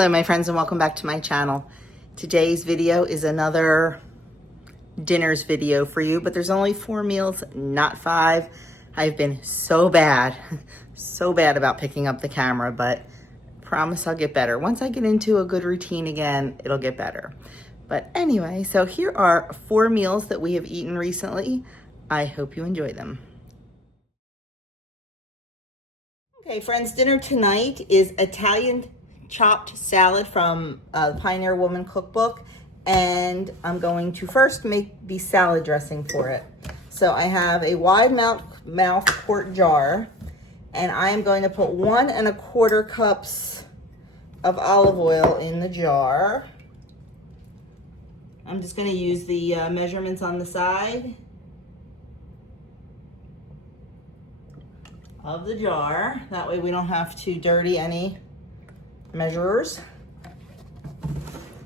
Hello my friends and welcome back to my channel. Today's video is another dinners video for you, but there's only 4 meals, not 5. I've been so bad about picking up the camera, but promise I'll get better. Once I get into a good routine again, it'll get better. But anyway, so here are 4 meals that we have eaten recently. I hope you enjoy them. Okay friends, dinner tonight is Italian chopped salad from the Pioneer Woman cookbook, and I'm going to first make the salad dressing for it. So I have a wide mouth quart jar, and I am going to put 1 1/4 cups of olive oil in the jar. I'm just going to use the measurements on the side of the jar. That way we don't have to dirty any measurers.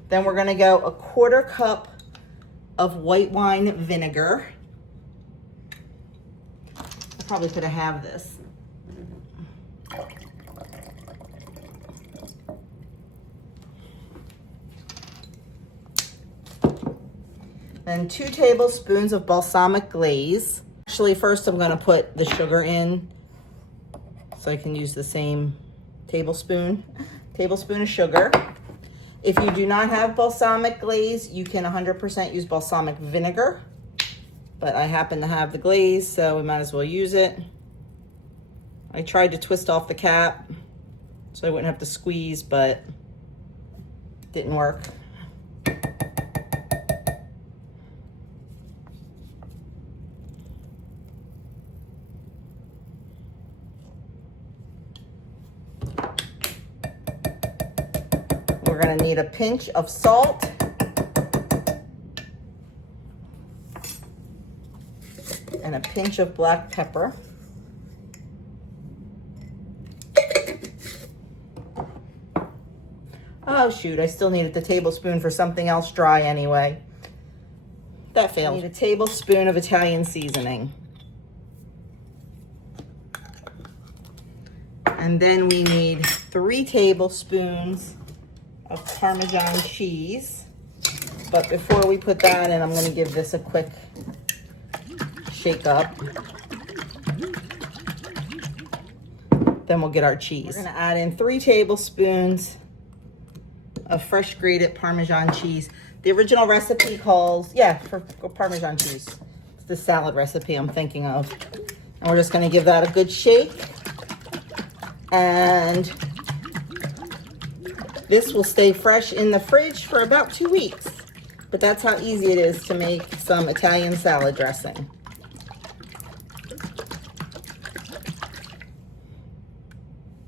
Then we're going to go 1/4 cup of white wine vinegar. I probably could have this. Then 2 tablespoons of balsamic glaze. Actually, first I'm going to put the sugar in so I can use the same tablespoon of sugar. If you do not have balsamic glaze, you can 100% use balsamic vinegar, but I happen to have the glaze, so we might as well use it. I tried to twist off the cap so I wouldn't have to squeeze, but it didn't work. We're going to need a pinch of salt and a pinch of black pepper. Oh shoot, I still needed the tablespoon for something else dry anyway. That failed. I need a tablespoon of Italian seasoning. And then we need 3 tablespoons of Parmesan cheese. But before we put that in, I'm going to give this a quick shake up. Then we'll get our cheese. We're going to add in 3 tablespoons of fresh grated Parmesan cheese. The original recipe calls, for Parmesan cheese. It's the salad recipe I'm thinking of. And we're just going to give that a good shake. And this will stay fresh in the fridge for about 2 weeks. But that's how easy it is to make some Italian salad dressing.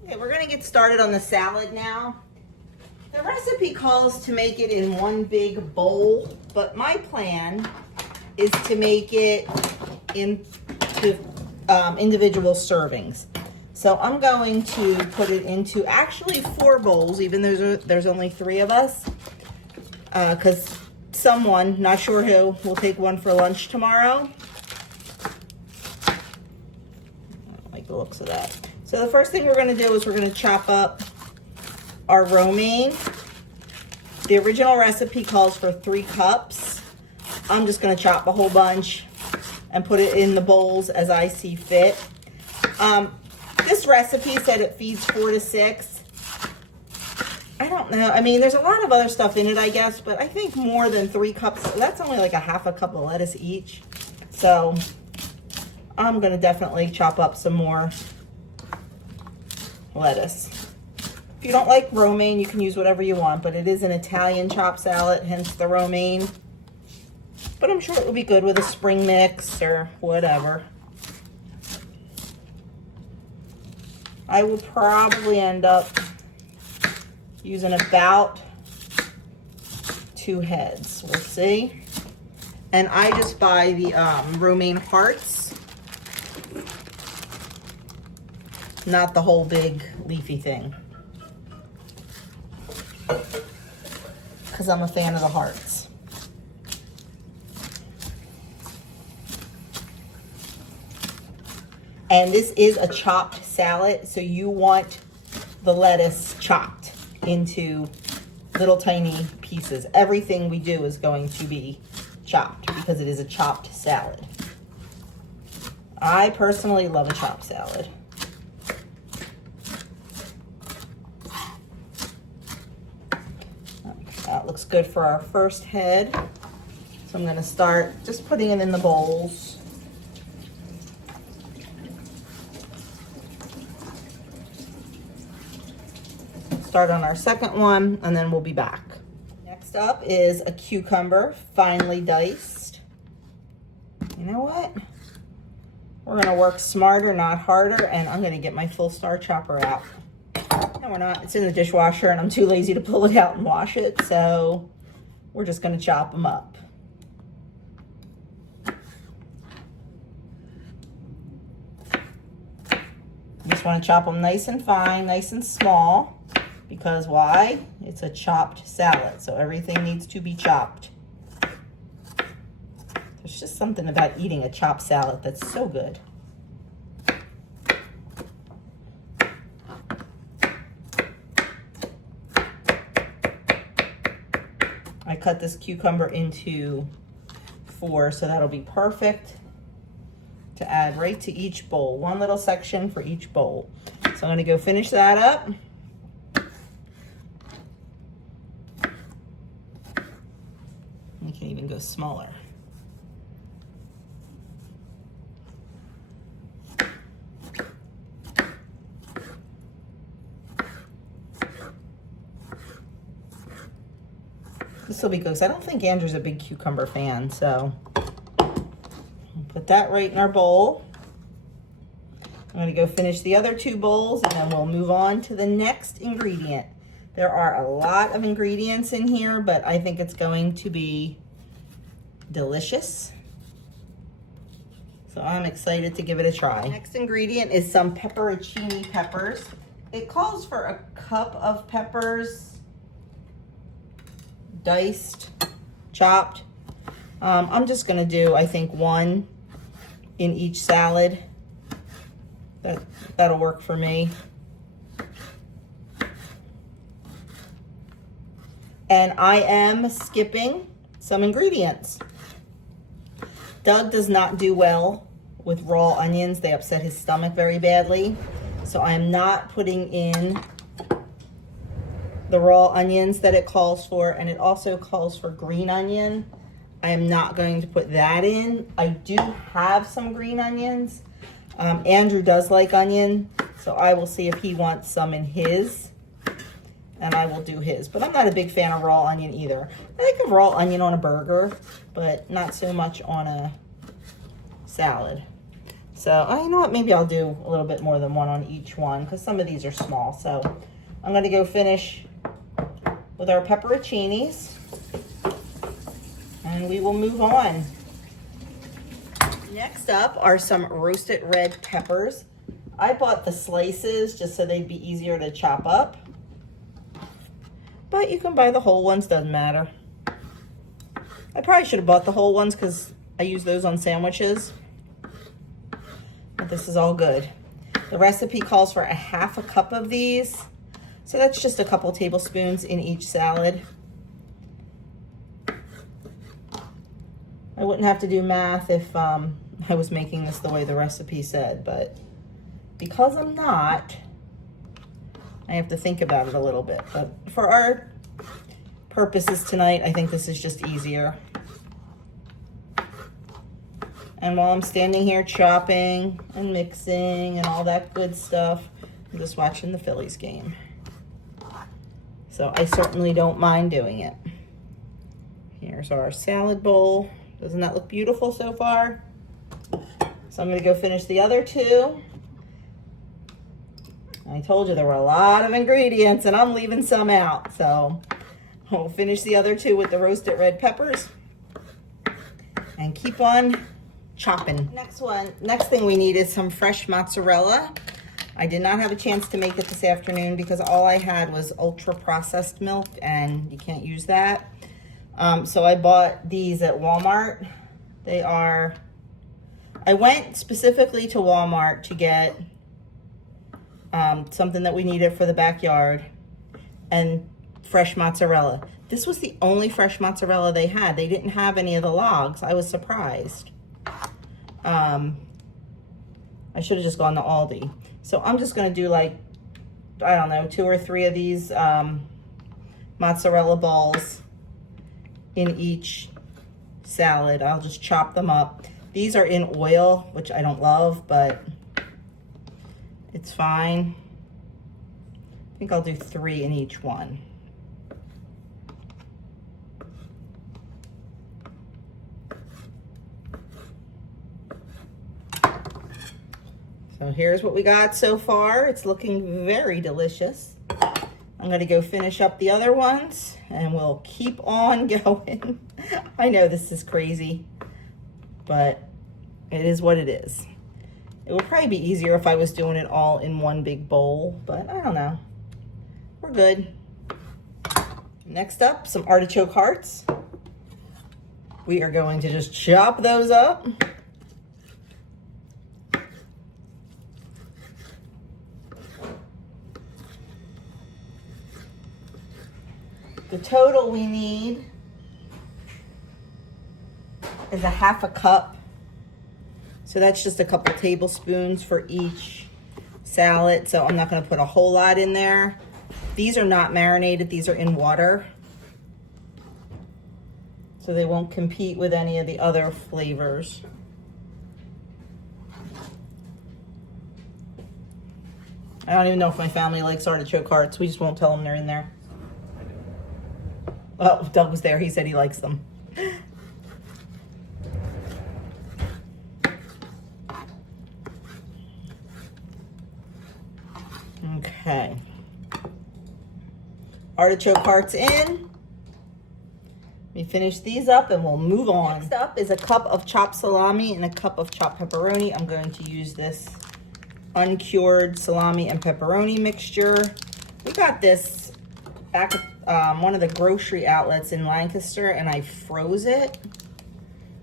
Okay, we're gonna get started on the salad now. The recipe calls to make it in one big bowl, but my plan is to make it into individual servings. So I'm going to put it into actually 4 bowls, even though there's only 3 of us, because someone, not sure who, will take one for lunch tomorrow. I don't like the looks of that. So the first thing we're going to do is we're going to chop up our romaine. The original recipe calls for 3 cups. I'm just going to chop a whole bunch and put it in the bowls as I see fit. This recipe said it feeds 4 to 6. I don't know. I mean, there's a lot of other stuff in it, I guess, but I think more than 3 cups. That's only like a half a cup of lettuce each. So I'm going to definitely chop up some more lettuce. If you don't like romaine, you can use whatever you want, but it is an Italian chopped salad, hence the romaine. But I'm sure it will be good with a spring mix or whatever. I will probably end up using about 2 heads. We'll see. And I just buy the romaine hearts, not the whole big leafy thing, because I'm a fan of the hearts. And this is a chopped salad, so you want the lettuce chopped. into little tiny pieces. Everything we do is going to be chopped because it is a chopped salad. I personally love a chopped salad. That looks good for our first head. So I'm going to start just putting it in the bowls. Start on our second one, and then we'll be back. Next up is a cucumber, finely diced. You know what? We're going to work smarter, not harder, and I'm going to get my full star chopper out. No, we're not. It's in the dishwasher, and I'm too lazy to pull it out and wash it, so we're just going to chop them up. You just want to chop them nice and fine, nice and small, because why? It's a chopped salad, so everything needs to be chopped. There's just something about eating a chopped salad that's so good. I cut this cucumber into 4, so that'll be perfect to add right to each bowl. One little section for each bowl. So I'm going to go finish that up. You can even go smaller. This will be good because I don't think Andrew's a big cucumber fan, so put that right in our bowl. I'm going to go finish the other 2 bowls, and then we'll move on to the next ingredient. There are a lot of ingredients in here, but I think it's going to be delicious. So I'm excited to give it a try. Next ingredient is some pepperoncini peppers. It calls for a cup of peppers, diced, chopped. I'm just gonna do, I think, 1 in each salad. That'll work for me. And I am skipping some ingredients. Doug does not do well with raw onions. They upset his stomach very badly. So I am not putting in the raw onions that it calls for, and it also calls for green onion. I am not going to put that in. I do have some green onions. Andrew does like onion, so I will see if he wants some in his, and I will do his. But I'm not a big fan of raw onion either. I like a raw onion on a burger, but not so much on a salad. So, you know what, maybe I'll do a little bit more than 1 on each one, because some of these are small. So I'm going to go finish with our pepperoncinis, and we will move on. Next up are some roasted red peppers. I bought the slices just so they'd be easier to chop up, but you can buy the whole ones, doesn't matter. I probably should have bought the whole ones because I use those on sandwiches, but this is all good. The recipe calls for a 1/2 cup of these, so that's just a couple tablespoons in each salad. I wouldn't have to do math if I was making this the way the recipe said, but because I'm not, I have to think about it a little bit. But for our purposes tonight, I think this is just easier. And while I'm standing here chopping and mixing and all that good stuff, I'm just watching the Phillies game. So I certainly don't mind doing it. Here's our salad bowl. Doesn't that look beautiful so far? So I'm going to go finish the other 2. I told you there were a lot of ingredients, and I'm leaving some out. So we'll finish the other 2 with the roasted red peppers and keep on chopping. Next thing we need is some fresh mozzarella. I did not have a chance to make it this afternoon because all I had was ultra processed milk, and you can't use that. So I bought these at Walmart. I went specifically to Walmart to get something that we needed for the backyard. and fresh mozzarella. This was the only fresh mozzarella they had. They didn't have any of the logs. I was surprised. I should have just gone to Aldi. So I'm just gonna do like, I don't know, 2 or 3 of these mozzarella balls in each salad. I'll just chop them up. These are in oil, which I don't love, but it's fine. I think I'll do 3 in each one. So here's what we got so far. It's looking very delicious. I'm gonna go finish up the other ones and we'll keep on going. I know this is crazy, but it is what it is. It would probably be easier if I was doing it all in one big bowl, but I don't know. We're good. Next up, some artichoke hearts. We are going to just chop those up. The total we need is a 1/2 cup. So that's just a couple tablespoons for each salad. So I'm not gonna put a whole lot in there. These are not marinated, these are in water. So they won't compete with any of the other flavors. I don't even know if my family likes artichoke hearts. We just won't tell them they're in there. Oh, Doug was there. He said he likes them. Okay. Artichoke hearts in. We finish these up and we'll move on. Next up is a cup of chopped salami and a cup of chopped pepperoni. I'm going to use this uncured salami and pepperoni mixture. We got this back at one of the grocery outlets in Lancaster, and I froze it.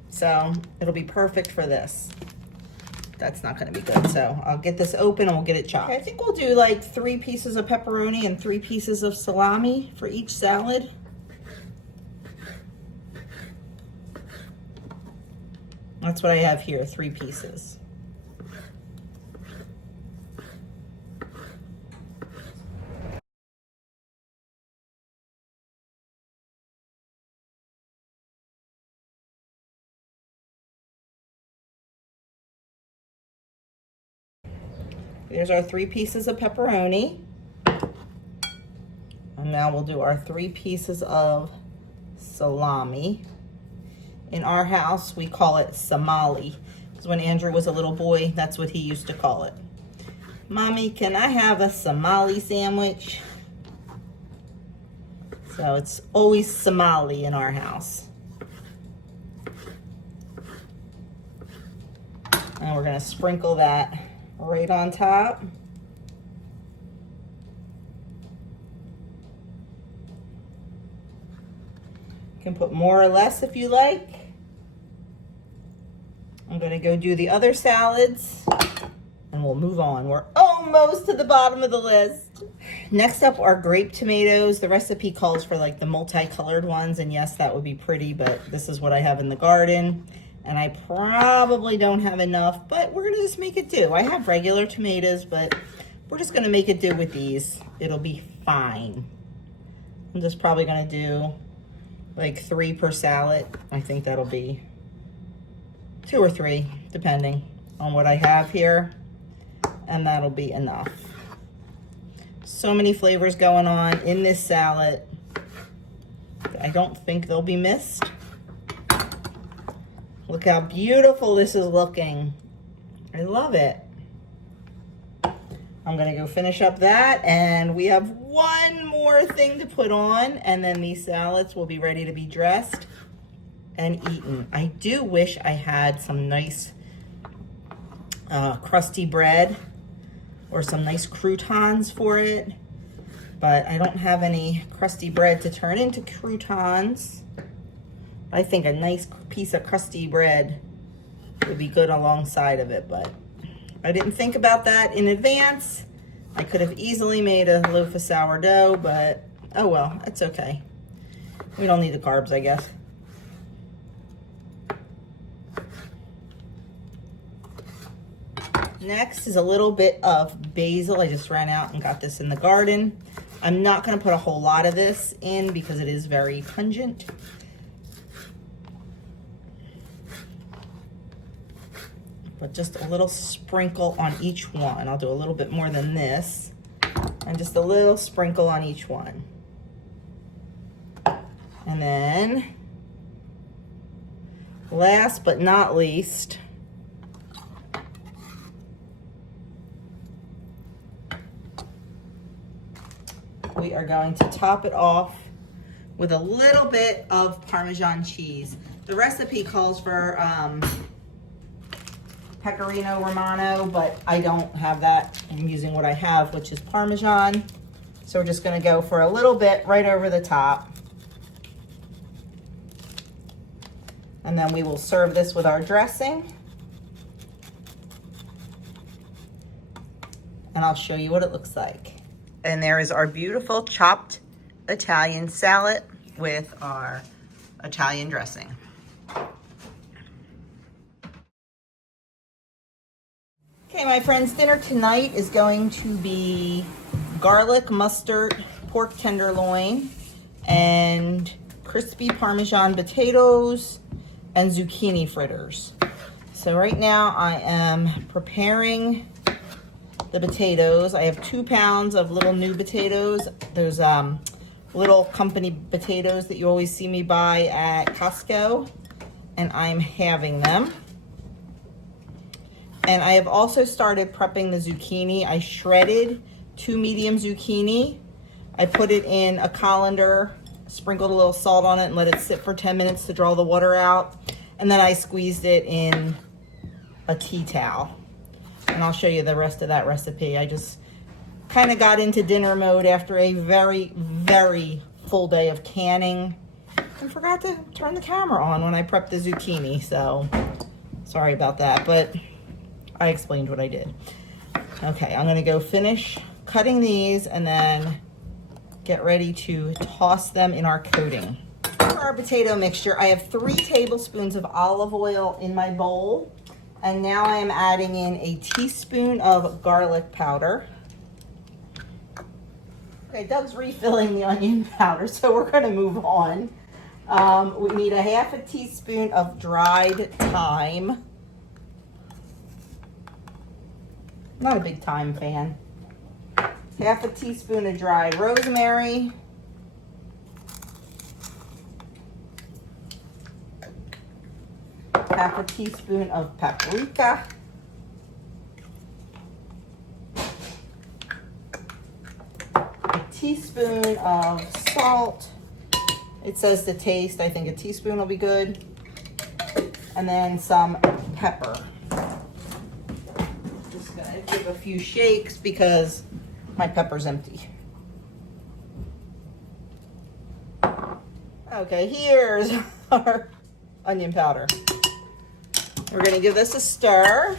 So it'll be perfect for this. That's not gonna be good. So I'll get this open and we'll get it chopped. Okay, I think we'll do like 3 pieces of pepperoni and 3 pieces of salami for each salad. That's what I have here, 3 pieces. There's our 3 pieces of pepperoni. And now we'll do our 3 pieces of salami. In our house, we call it Somali. Because when Andrew was a little boy, that's what he used to call it. Mommy, can I have a Somali sandwich? So it's always Somali in our house. And we're gonna sprinkle that right on top. You can put more or less if you like. I'm gonna go do the other salads and we'll move on. We're almost to the bottom of the list. Next up are grape tomatoes. The recipe calls for like the multicolored ones, and yes, that would be pretty, but this is what I have in the garden. And I probably don't have enough, but we're gonna just make it do. I have regular tomatoes, but we're just gonna make it do with these. It'll be fine. I'm just probably gonna do like 3 per salad. I think that'll be 2 or 3, depending on what I have here. And that'll be enough. So many flavors going on in this salad. I don't think they'll be missed. Look how beautiful this is looking. I love it. I'm gonna go finish up that, and we have one more thing to put on, and then these salads will be ready to be dressed and eaten. I do wish I had some nice crusty bread or some nice croutons for it, but I don't have any crusty bread to turn into croutons. I think a nice piece of crusty bread would be good alongside of it, but I didn't think about that in advance. I could have easily made a loaf of sourdough, but Oh well, it's okay. We don't need the carbs, I guess. Next is a little bit of basil. I just ran out and got this in the garden. I'm not going to put a whole lot of this in because it is very pungent. But just a little sprinkle on each one. I'll do a little bit more than this. And just a little sprinkle on each one. And then, last but not least, we are going to top it off with a little bit of Parmesan cheese. The recipe calls for Pecorino Romano, but I don't have that. I'm using what I have, which is Parmesan. So we're just gonna go for a little bit right over the top. And then we will serve this with our dressing. And I'll show you what it looks like. And there is our beautiful chopped Italian salad with our Italian dressing. Okay, my friends, dinner tonight is going to be garlic mustard pork tenderloin and crispy Parmesan potatoes and zucchini fritters. So right now I am preparing the potatoes. I have 2 pounds of little new potatoes. There's little company potatoes that you always see me buy at Costco, and I'm halving them. And I have also started prepping the zucchini. I shredded 2 medium zucchini. I put it in a colander, sprinkled a little salt on it, and let it sit for 10 minutes to draw the water out. And then I squeezed it in a tea towel. And I'll show you the rest of that recipe. I just kind of got into dinner mode after a very, very full day of canning and forgot to turn the camera on when I prepped the zucchini. So sorry about that, but I explained what I did. Okay, I'm gonna go finish cutting these and then get ready to toss them in our coating. For our potato mixture, I have 3 tablespoons of olive oil in my bowl. And now I am adding in a teaspoon of garlic powder. Okay, Doug's refilling the onion powder, so we're gonna move on. We need a half a teaspoon of dried thyme. Not a big thyme fan. Half a teaspoon of dried rosemary. Half a teaspoon of paprika. A teaspoon of salt. It says to taste. I think a teaspoon will be good. And then some pepper. Just gonna give a few shakes because my pepper's empty. Okay, here's our onion powder. We're gonna give this a stir.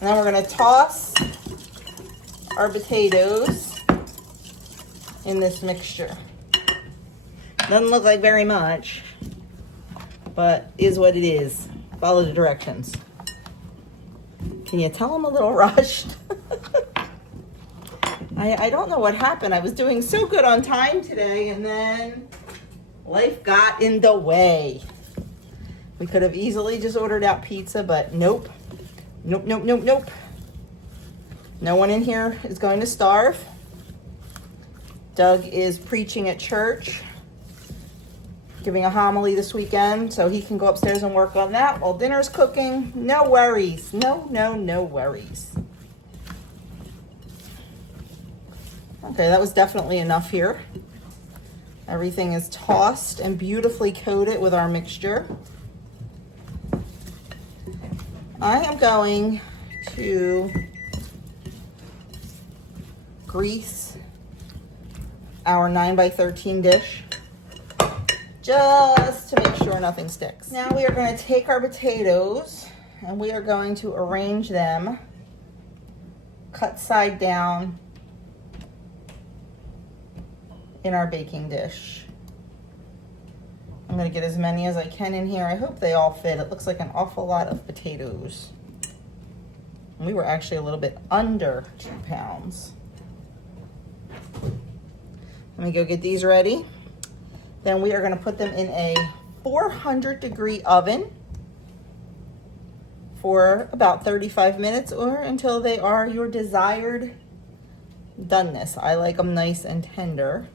And then we're gonna toss our potatoes in this mixture. Doesn't look like very much, but is what it is. Follow the directions. Can you tell I'm a little rushed? I don't know what happened. I was doing so good on time today, and then life got in the way. We could have easily just ordered out pizza, but nope. Nope, nope, nope, nope. No one in here is going to starve. Doug is preaching at church, giving a homily this weekend, so he can go upstairs and work on that while dinner's cooking. No worries. No, no, no worries. Okay, that was definitely enough here. Everything is tossed and beautifully coated with our mixture. I am going to grease our 9x13 dish just to make sure nothing sticks. Now we are going to take our potatoes and we are going to arrange them cut side down in our baking dish. I'm gonna get as many as I can in here. I hope they all fit. It looks like an awful lot of potatoes. We were actually a little bit under 2 pounds. Let me go get these ready. Then we are gonna put them in a 400-degree oven for about 35 minutes or until they are your desired doneness. I like them nice and tender.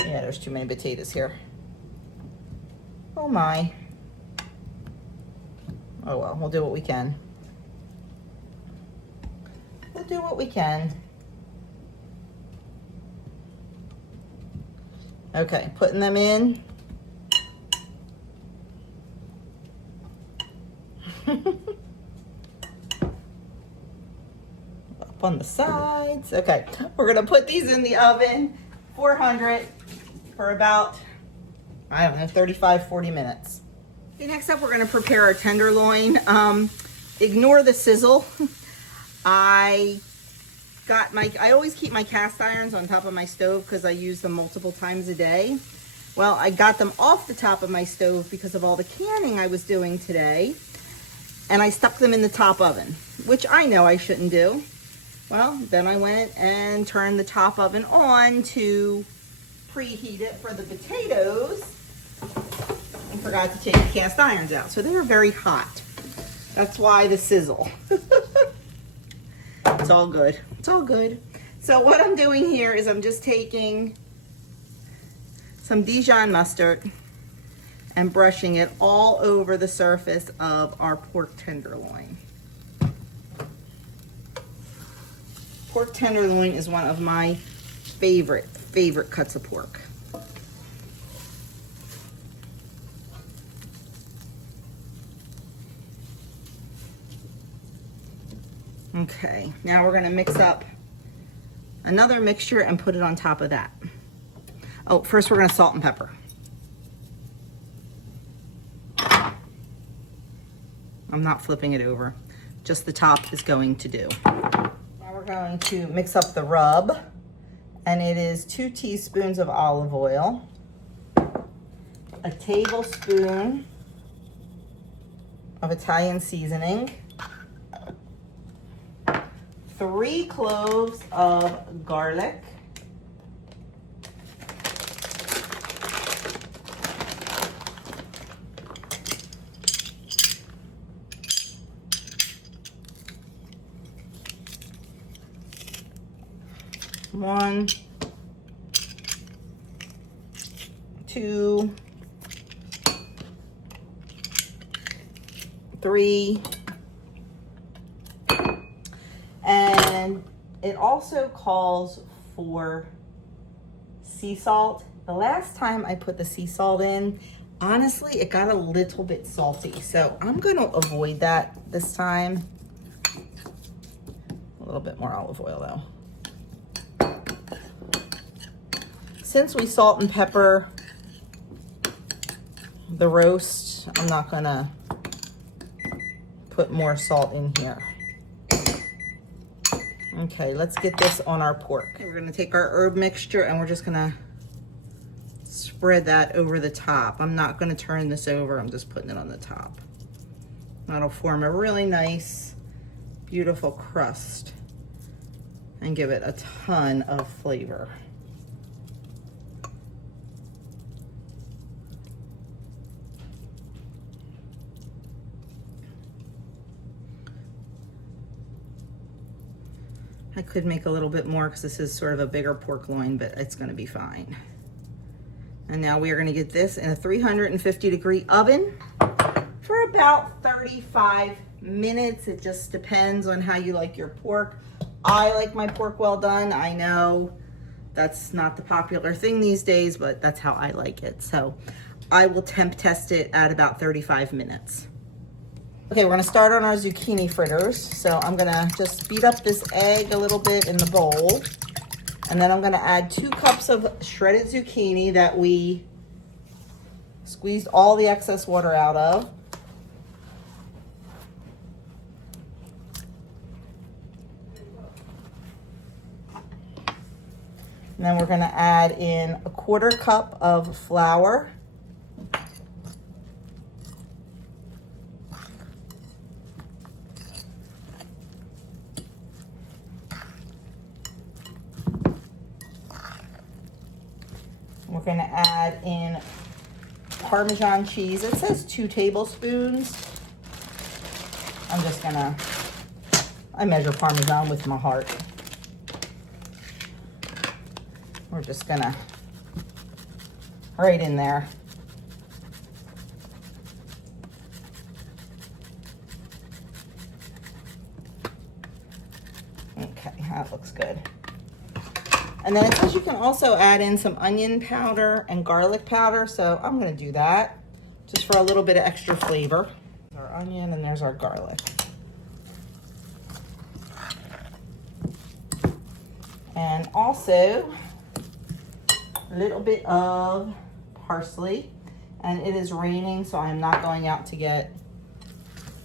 Yeah, there's too many potatoes here. Oh my. Oh well, we'll do what we can. We'll do what we can. Okay, putting them in. Up on the sides. Okay, we're gonna put these in the oven, 400 for about, I don't know, 35, 40 minutes. Okay, next up we're gonna prepare our tenderloin. Ignore the sizzle. I always keep my cast irons on top of my stove because I use them multiple times a day. Well, I got them off the top of my stove because of all the canning I was doing today, and I stuck them in the top oven, which I know I shouldn't do. Well, then I went and turned the top oven on to preheat it for the potatoes and forgot to take the cast irons out. So they were very hot. That's why the sizzle. It's all good. It's all good. So what I'm doing here is I'm just taking some Dijon mustard and brushing it all over the surface of our pork tenderloin. Pork tenderloin is one of my favorite cuts of pork. Okay, now we're gonna mix up another mixture and put it on top of that. Oh, first we're gonna salt and pepper. I'm not flipping it over, just the top is going to do. Now we're going to mix up the rub, and it is 2 teaspoons of olive oil, a tablespoon of Italian seasoning, 3 cloves of garlic, one, 2, 3, and it also calls for sea salt. The last time I put the sea salt in, honestly, it got a little bit salty, so I'm going to avoid that this time. A little bit more olive oil though. Since we salt and pepper the roast, I'm not gonna put more salt in here. Okay, let's get this on our pork. We're gonna take our herb mixture and we're just gonna spread that over the top. I'm not gonna turn this over, I'm just putting it on the top. That'll form a really nice, beautiful crust and give it a ton of flavor. I could make a little bit more because this is sort of a bigger pork loin, but it's gonna be fine. And now we are gonna get this in a 350-degree oven for about 35 minutes. It just depends on how you like your pork. I like my pork well done. I know that's not the popular thing these days, but that's how I like it. So I will temp test it at about 35 minutes. Okay, we're gonna start on our zucchini fritters. So I'm gonna just beat up this egg a little bit in the bowl. And then I'm gonna add 2 cups of shredded zucchini that we squeezed all the excess water out of. And then we're gonna add in a 1/4 cup of flour. We're gonna add in Parmesan cheese. It says 2 tablespoons. I measure Parmesan with my heart. We're just gonna, right in there. Okay, that looks good. And then it says you can also add in some onion powder and garlic powder, so I'm gonna do that just for a little bit of extra flavor. There's our onion and there's our garlic. And also a little bit of parsley. And it is raining, so I'm not going out to get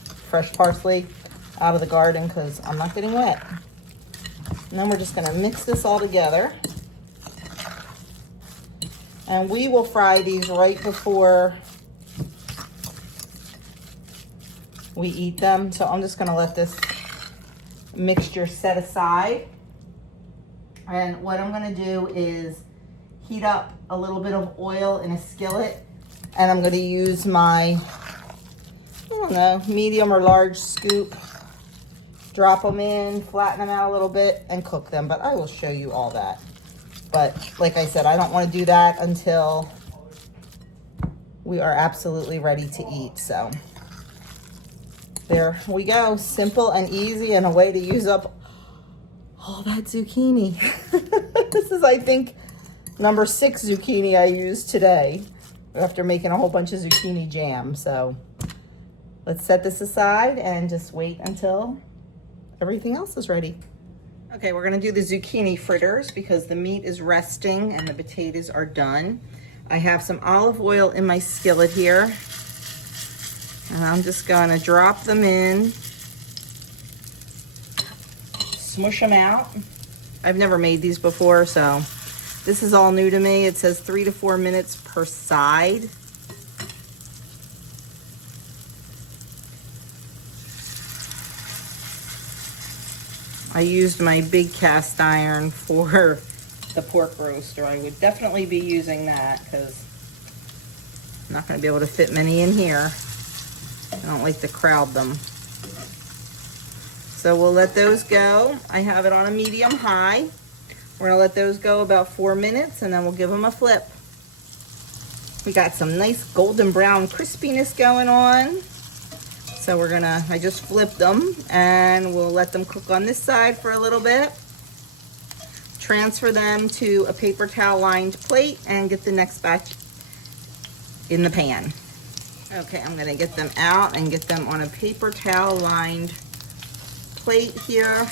fresh parsley out of the garden because I'm not getting wet. And then we're just gonna mix this all together. And we will fry these right before we eat them. So I'm just gonna let this mixture set aside. And what I'm gonna do is heat up a little bit of oil in a skillet. And I'm gonna use my, I don't know, medium or large scoop. Drop them in, flatten them out a little bit, and cook them. But I will show you all that. But like I said, I don't want to do that until we are absolutely ready to eat. So there we go. Simple and easy, and a way to use up all that zucchini. This is, I think, number 6 zucchini I used today after making a whole bunch of zucchini jam. So let's set this aside and just wait until everything else is ready. Okay, we're gonna do the zucchini fritters because the meat is resting and the potatoes are done. I have some olive oil in my skillet here. And I'm just gonna drop them in, smush them out. I've never made these before, so this is all new to me. It says 3 to 4 minutes per side. I used my big cast iron for the pork roaster. I would definitely be using that because I'm not going to be able to fit many in here. I don't like to crowd them. So we'll let those go. I have it on a medium high. We're going to let those go about 4 minutes and then we'll give them a flip. We got some nice golden brown crispiness going on. So I just flipped them and we'll let them cook on this side for a little bit. Transfer them to a paper towel lined plate and get the next batch in the pan. Okay, I'm gonna get them out and get them on a paper towel lined plate here.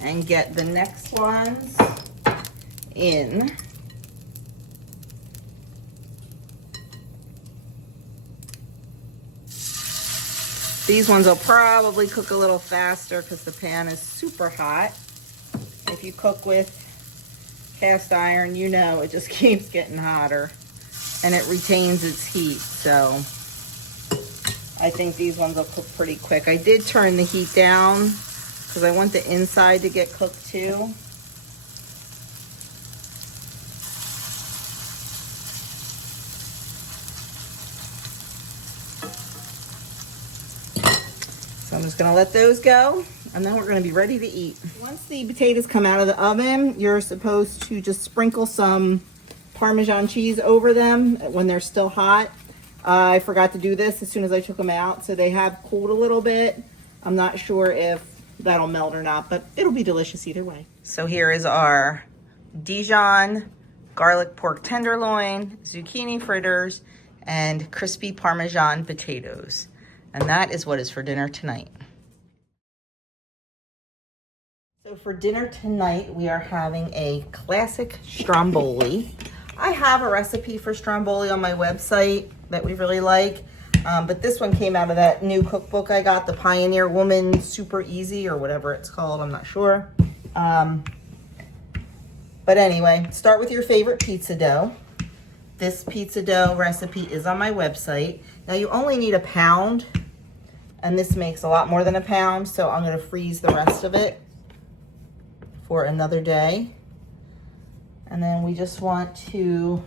And get the next ones in. These ones will probably cook a little faster because the pan is super hot. If you cook with cast iron, you know it just keeps getting hotter and it retains its heat. So I think these ones will cook pretty quick. I did turn the heat down because I want the inside to get cooked too. So I'm just gonna let those go and then we're gonna be ready to eat. Once the potatoes come out of the oven, you're supposed to just sprinkle some Parmesan cheese over them when they're still hot. I forgot to do this as soon as I took them out, so they have cooled a little bit. I'm not sure if that'll melt or not, but it'll be delicious either way. So here is our Dijon garlic pork tenderloin, zucchini fritters, and crispy Parmesan potatoes. And that is what is for dinner tonight. So for dinner tonight, we are having a classic stromboli. I have a recipe for stromboli on my website that we really like. But this one came out of that new cookbook I got, the Pioneer Woman Super Easy or whatever it's called, I'm not sure. But anyway, start with your favorite pizza dough. This pizza dough recipe is on my website. Now you only need a pound, and this makes a lot more than a pound, so I'm gonna freeze the rest of it for another day. And then we just want to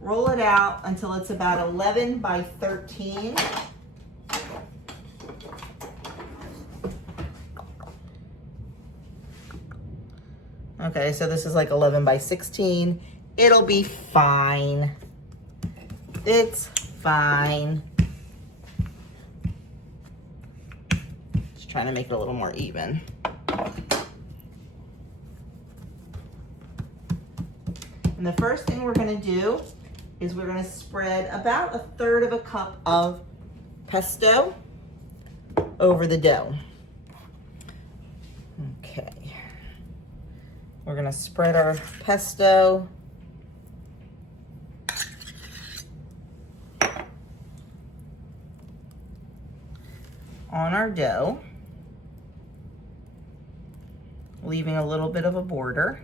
roll it out until it's about 11 by 13. Okay, so this is like 11 by 16. It'll be fine. It's fine. Just trying to make it a little more even. And the first thing we're gonna do is we're gonna spread about 1/3 cup of pesto over the dough. Okay. We're gonna spread our pesto on our dough, leaving a little bit of a border.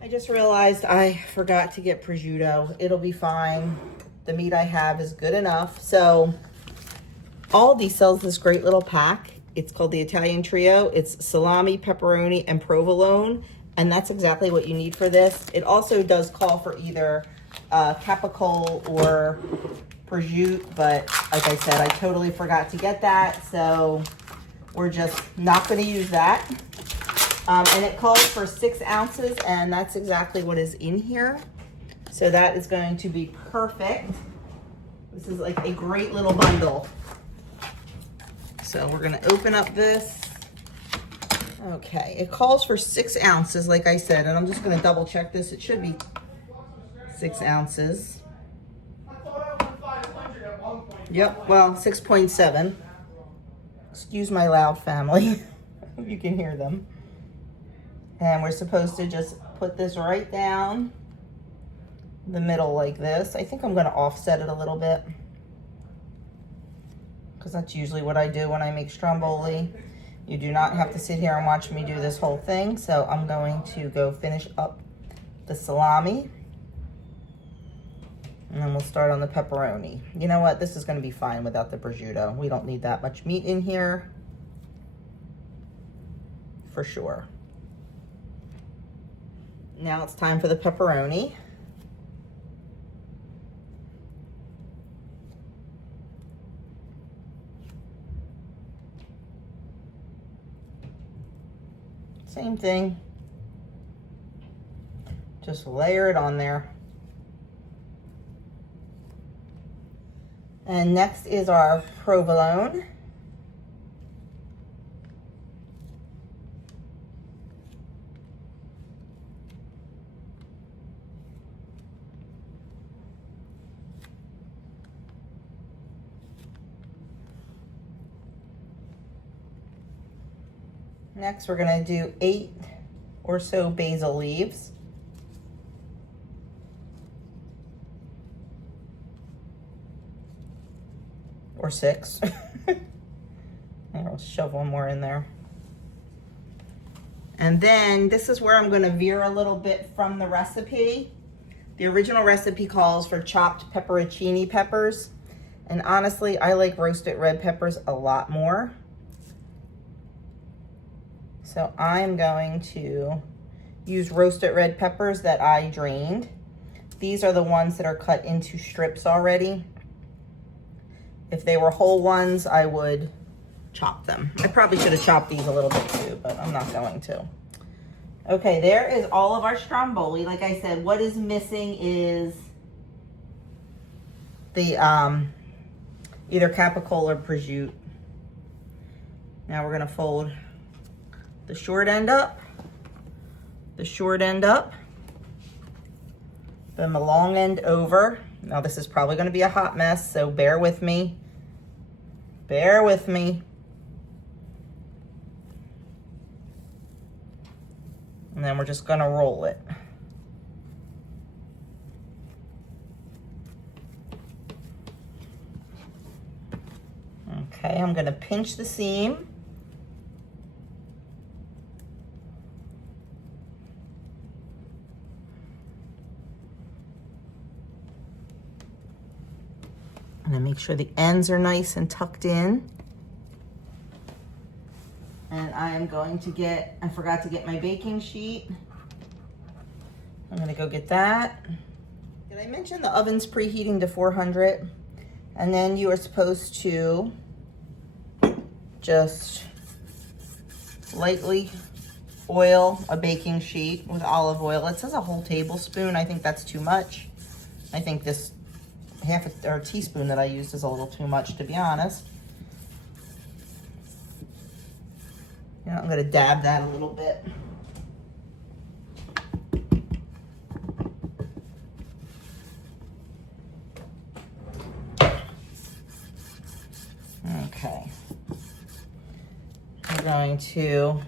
I just realized I forgot to get prosciutto. It'll be fine. The meat I have is good enough. So Aldi sells this great little pack. It's called the Italian Trio. It's salami, pepperoni, and provolone. And that's exactly what you need for this. It also does call for either capicola or prosciutto, but like I said, I totally forgot to get that. So we're just not gonna use that. And it calls for 6 ounces, and that's exactly what is in here. So that is going to be perfect. This is like a great little bundle. So we're gonna open up this. Okay, it calls for 6 ounces, like I said, and I'm just gonna double check this. It should be 6 ounces. Yep, well, 6.7. Excuse my loud family. You can hear them. And we're supposed to just put this right down the middle like this. I think I'm gonna offset it a little bit because that's usually what I do when I make stromboli. You do not have to sit here and watch me do this whole thing. So I'm going to go finish up the salami. And then we'll start on the pepperoni. You know what? This is gonna be fine without the prosciutto. We don't need that much meat in here, for sure. Now it's time for the pepperoni. Same thing. Just layer it on there. And next is our provolone. Next, we're gonna do 8 or so basil leaves. Or 6. I'll shove one more in there. And then this is where I'm gonna veer a little bit from the recipe. The original recipe calls for chopped pepperoncini peppers. And honestly, I like roasted red peppers a lot more. So I'm going to use roasted red peppers that I drained. These are the ones that are cut into strips already. If they were whole ones, I would chop them. I probably should have chopped these a little bit too, but I'm not going to. Okay, there is all of our stromboli. Like I said, what is missing is the either capicola or prosciutto. Now we're gonna fold the short end up, the short end up, then the long end over, Now this is probably gonna be a hot mess, so bear with me. Bear with me. And then we're just gonna roll it. Okay, I'm gonna pinch the seam. And then make sure the ends are nice and tucked in. And I am going to get, I forgot to get my baking sheet. I'm gonna go get that. Did I mention the oven's preheating to 400? And then you are supposed to just lightly oil a baking sheet with olive oil. It says a whole tablespoon. I think that's too much. I think this half a teaspoon that I used is a little too much, to be honest. Yeah, I'm gonna dab that a little bit. Okay. We're going to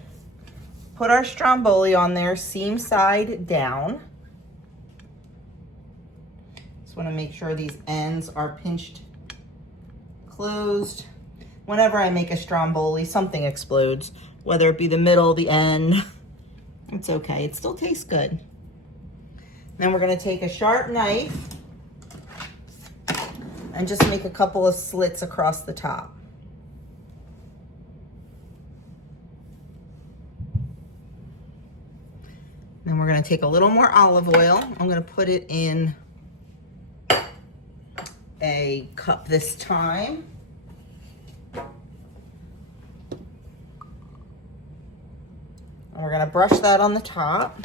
put our stromboli on there, seam side down. Just want to make sure these ends are pinched closed. Whenever I make a stromboli, something explodes, whether it be the middle, the end. It's okay, it still tastes good. Then we're going to take a sharp knife and just make a couple of slits across the top. Then we're going to take a little more olive oil. I'm going to put it in a cup this time. And we're going to brush that on the top.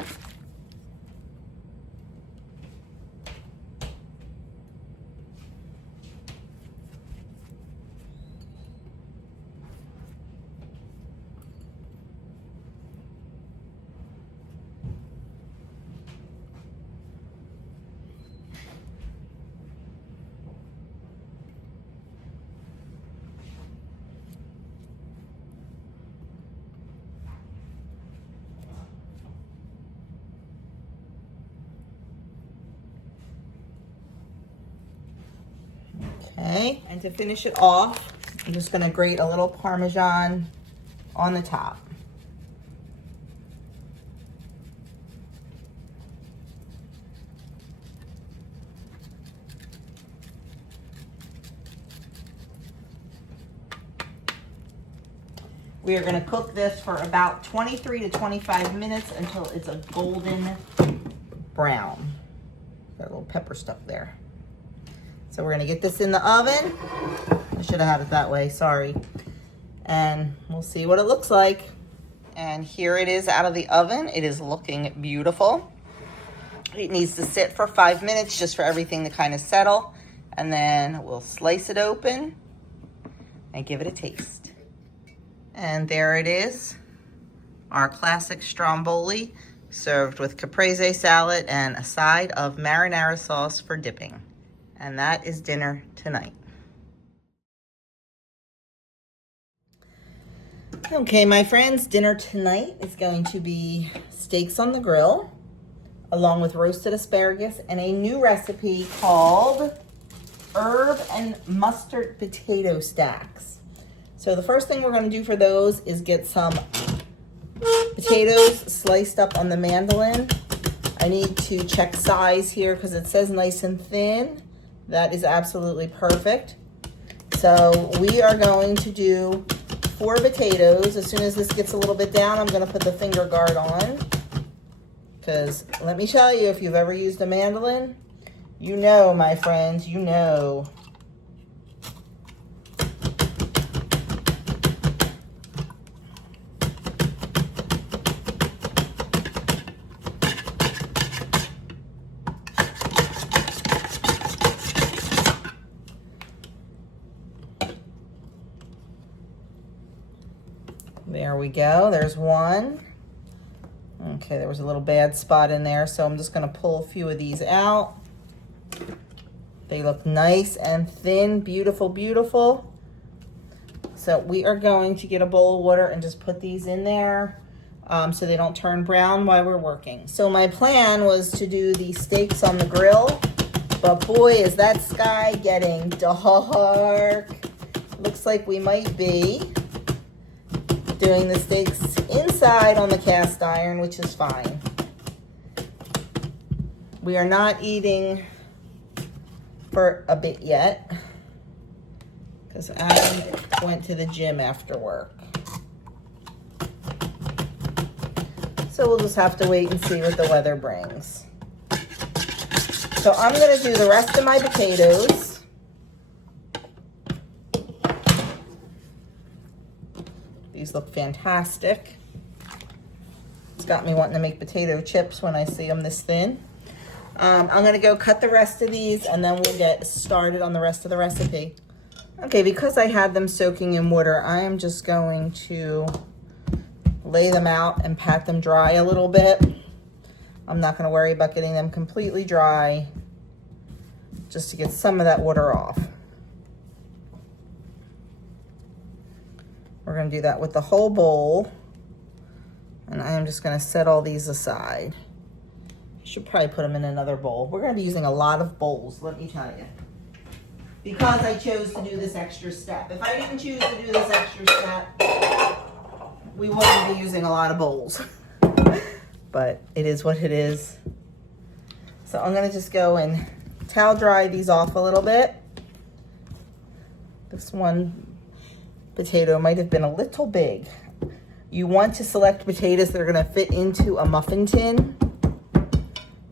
Okay, and to finish it off, I'm just gonna grate a little Parmesan on the top. We are gonna cook this for about 23 to 25 minutes until it's a golden brown. Got a little pepper stuck there. So we're gonna get this in the oven. I should have had it that way, sorry. And we'll see what it looks like. And here it is out of the oven. It is looking beautiful. It needs to sit for 5 minutes just for everything to kind of settle. And then we'll slice it open and give it a taste. And there it is, our classic stromboli served with caprese salad and a side of marinara sauce for dipping. And that is dinner tonight. Okay, my friends, dinner tonight is going to be steaks on the grill, along with roasted asparagus and a new recipe called herb and mustard potato stacks. So the first thing we're going to do for those is get some potatoes sliced up on the mandolin. I need to check size here because it says nice and thin. That is absolutely perfect. So we are going to do 4 potatoes. As soon as this gets a little bit down, I'm going to put the finger guard on. Because let me tell you, if you've ever used a mandolin, you know, my friends, you know. There we go, there's one. Okay, there was a little bad spot in there, so I'm just gonna pull a few of these out. They look nice and thin, beautiful, beautiful. So we are going to get a bowl of water and just put these in there so they don't turn brown while we're working. So my plan was to do the steaks on the grill, but boy, is that sky getting dark. Looks like we might be doing the steaks inside on the cast iron, which is fine. We are not eating for a bit yet because Adam went to the gym after work. So we'll just have to wait and see what the weather brings. So I'm going to do the rest of my potatoes. These look fantastic. It's got me wanting to make potato chips when I see them this thin. I'm going to go cut the rest of these and then we'll get started on the rest of the recipe. Okay, because I had them soaking in water, I am just going to lay them out and pat them dry a little bit. I'm not going to worry about getting them completely dry, just to get some of that water off. We're going to do that with the whole bowl, and I am just going to set all these aside. I should probably put them in another bowl. We're going to be using a lot of bowls, let me tell you, because I chose to do this extra step. If I didn't choose to do this extra step, we wouldn't be using a lot of bowls. But it is what it is. So I'm going to just go and towel dry these off a little bit. This one potato might have been a little big. You want to select potatoes that are going to fit into a muffin tin.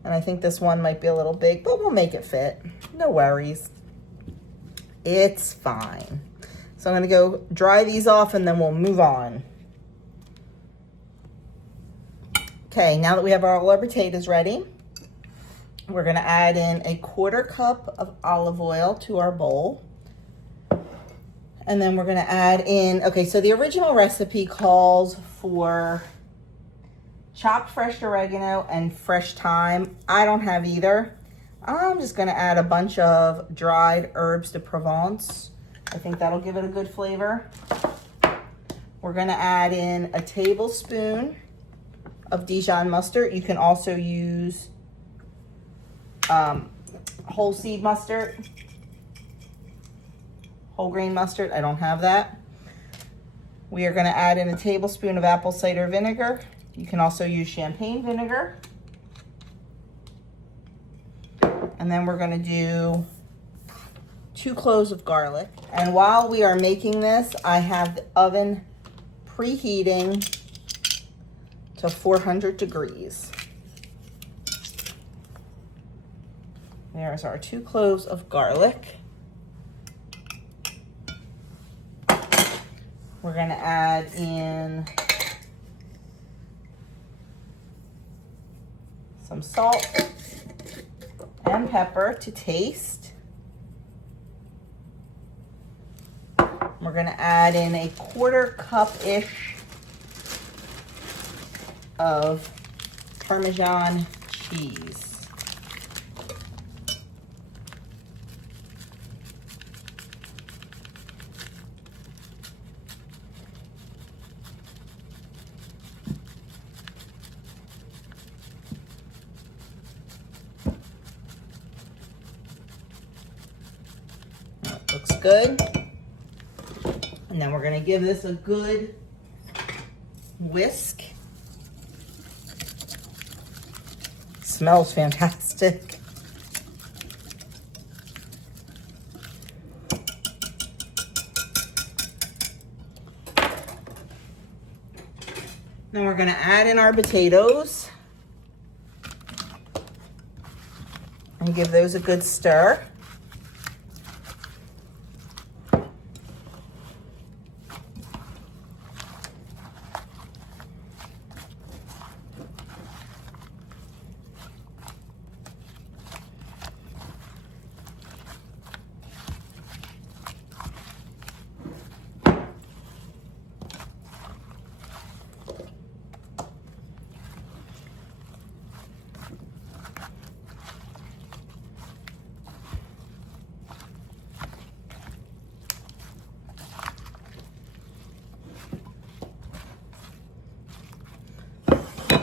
And I think this one might be a little big, but we'll make it fit. No worries. It's fine. So I'm going to go dry these off and then we'll move on. Okay, now that we have all our potatoes ready, we're going to add in a 1/4 cup of olive oil to our bowl. And then we're going to add in, okay, so the original recipe calls for chopped fresh oregano and fresh thyme. I don't have either. I'm just going to add a bunch of dried herbes de Provence. I think that'll give it a good flavor. We're going to add in a tablespoon of Dijon mustard. You can also use whole seed mustard, whole grain mustard. I don't have that. We are going to add in a tablespoon of apple cider vinegar. You can also use champagne vinegar. And then we're going to do 2 cloves of garlic. And while we are making this, I have the oven preheating to 400 degrees. There's our 2 cloves of garlic. We're going to add in some salt and pepper to taste. We're going to add in a 1/4 cup-ish of Parmesan cheese. That looks good. And then we're going to give this a good whisk. Smells fantastic. Then we're going to add in our potatoes and give those a good stir.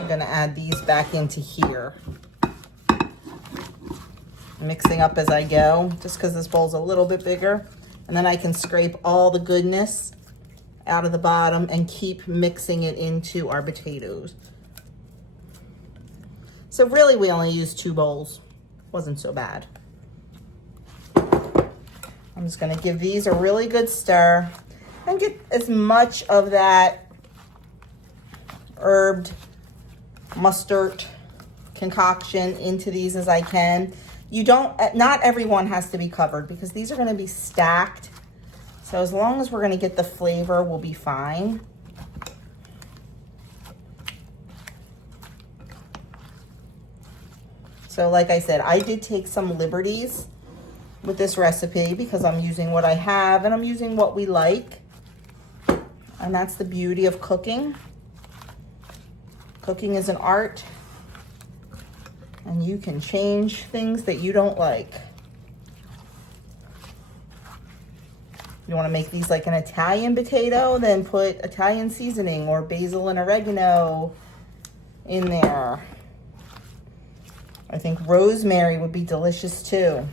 I'm gonna add these back into here. Mixing up as I go, just because this bowl's a little bit bigger. And then I can scrape all the goodness out of the bottom and keep mixing it into our potatoes. So really we only used 2 bowls. Wasn't so bad. I'm just gonna give these a really good stir and get as much of that herbed mustard concoction into these as I can. Not everyone has to be covered because these are gonna be stacked. So as long as we're gonna get the flavor, we'll be fine. So like I said, I did take some liberties with this recipe because I'm using what I have and I'm using what we like. And that's the beauty of cooking. Cooking is an art. And you can change things that you don't like. You want to make these like an Italian potato, then put Italian seasoning or basil and oregano in there. I think rosemary would be delicious too.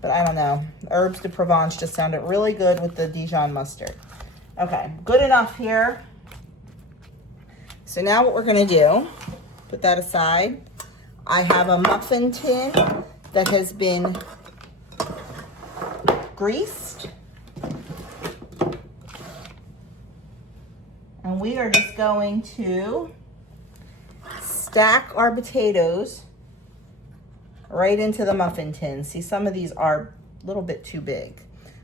But I don't know. Herbes de Provence just sounded really good with the Dijon mustard. Okay, good enough here. So now what we're gonna do, put that aside. I have a muffin tin that has been greased. And we are just going to stack our potatoes right into the muffin tin. See, some of these are a little bit too big.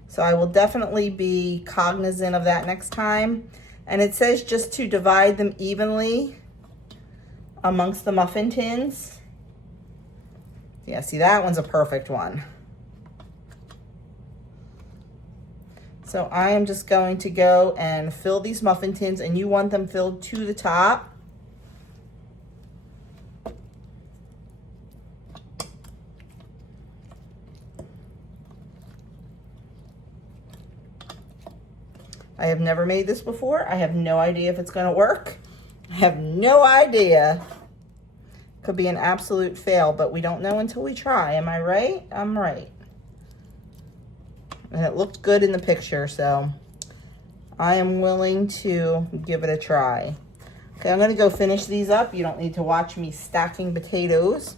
So I will definitely be cognizant of that next time. And it says just to divide them evenly amongst the muffin tins. Yeah, see, that one's a perfect one. So I am just going to go and fill these muffin tins, and you want them filled to the top. I have never made this before. I have no idea if it's gonna work. I have no idea. Could be an absolute fail, but we don't know until we try. Am I right? I'm right. And it looked good in the picture, so I am willing to give it a try. Okay, I'm gonna go finish these up. You don't need to watch me stacking potatoes.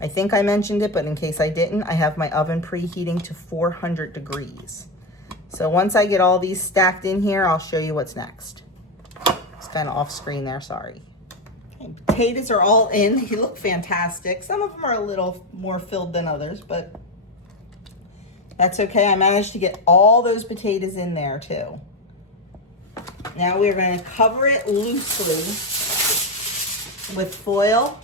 I think I mentioned it, but in case I didn't, I have my oven preheating to 400 degrees. So once I get all these stacked in here, I'll show you what's next. It's kind of off screen there, sorry. Okay, potatoes are all in. They look fantastic. Some of them are a little more filled than others, but that's okay. I managed to get all those potatoes in there too. Now we're going to cover it loosely with foil.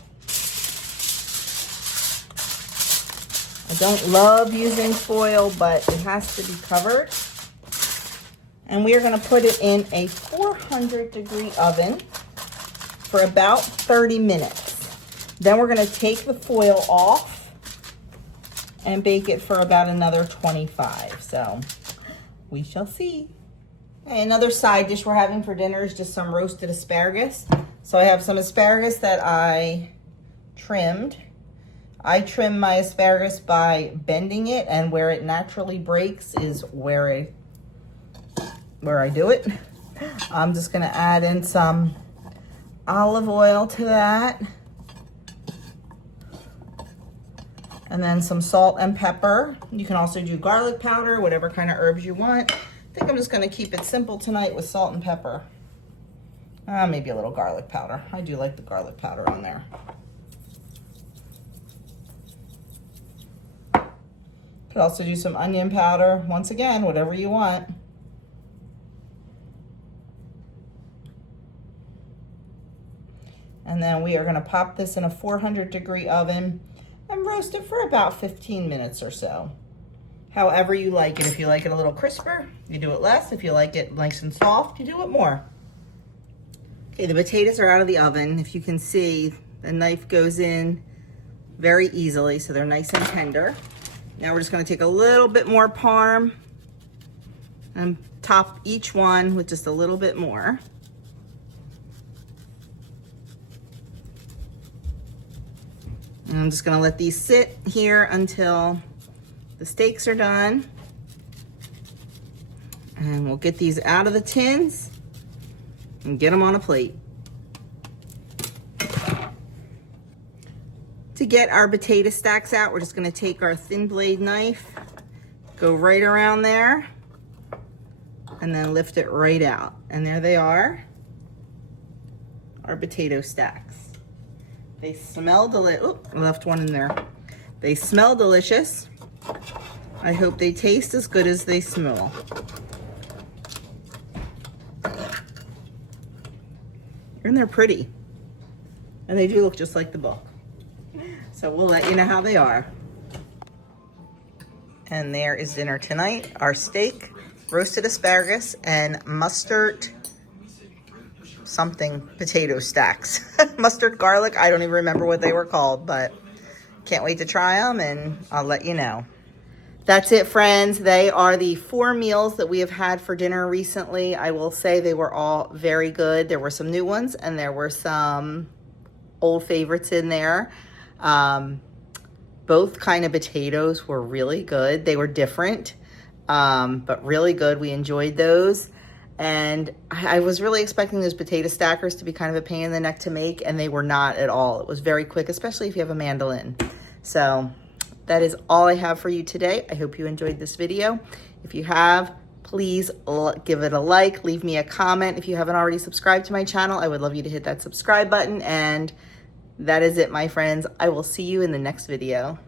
I don't love using foil, but it has to be covered. And we are going to put it in a 400-degree oven for about 30 minutes. Then we're going to take the foil off and bake it for about another 25. So we shall see. Okay, another side dish we're having for dinner is just some roasted asparagus. So I have some asparagus that I trimmed. I trim my asparagus by bending it, and where it naturally breaks is where I do it. I'm just gonna add in some olive oil to that. And then some salt and pepper. You can also do garlic powder, whatever kind of herbs you want. I think I'm just gonna keep it simple tonight with salt and pepper. Maybe a little garlic powder. I do like the garlic powder on there. Could also do some onion powder. Once again, whatever you want. And then we are gonna pop this in a 400-degree oven and roast it for about 15 minutes or so. However you like it. If you like it a little crisper, you do it less. If you like it nice and soft, you do it more. Okay, the potatoes are out of the oven. If you can see, the knife goes in very easily, so they're nice and tender. Now we're just gonna take a little bit more parm and top each one with just a little bit more. And I'm just gonna let these sit here until the steaks are done. And we'll get these out of the tins and get them on a plate. To get our potato stacks out, we're just gonna take our thin blade knife, go right around there, and then lift it right out. And there they are, our potato stacks. They smell delicious. Oop, I left one in there. They smell delicious. I hope they taste as good as they smell. And they're pretty. And they do look just like the book. So we'll let you know how they are. And there is dinner tonight. Our steak, roasted asparagus, and mustard something potato stacks. Mustard garlic, I don't even remember what they were called, but can't wait to try them and I'll let you know. That's it, friends. They are the 4 meals that we have had for dinner recently. I will say they were all very good. There were some new ones and there were some old favorites in there. Both kind of potatoes were really good. They were different, but really good. We enjoyed those. And I was really expecting those potato stackers to be kind of a pain in the neck to make, and they were not at all. It was very quick, especially if you have a mandolin. So that is all I have for you today. I hope you enjoyed this video. If you have, please give it a like, leave me a comment. If you haven't already subscribed to my channel, I would love you to hit that subscribe button. And that is it, my friends. I will see you in the next video.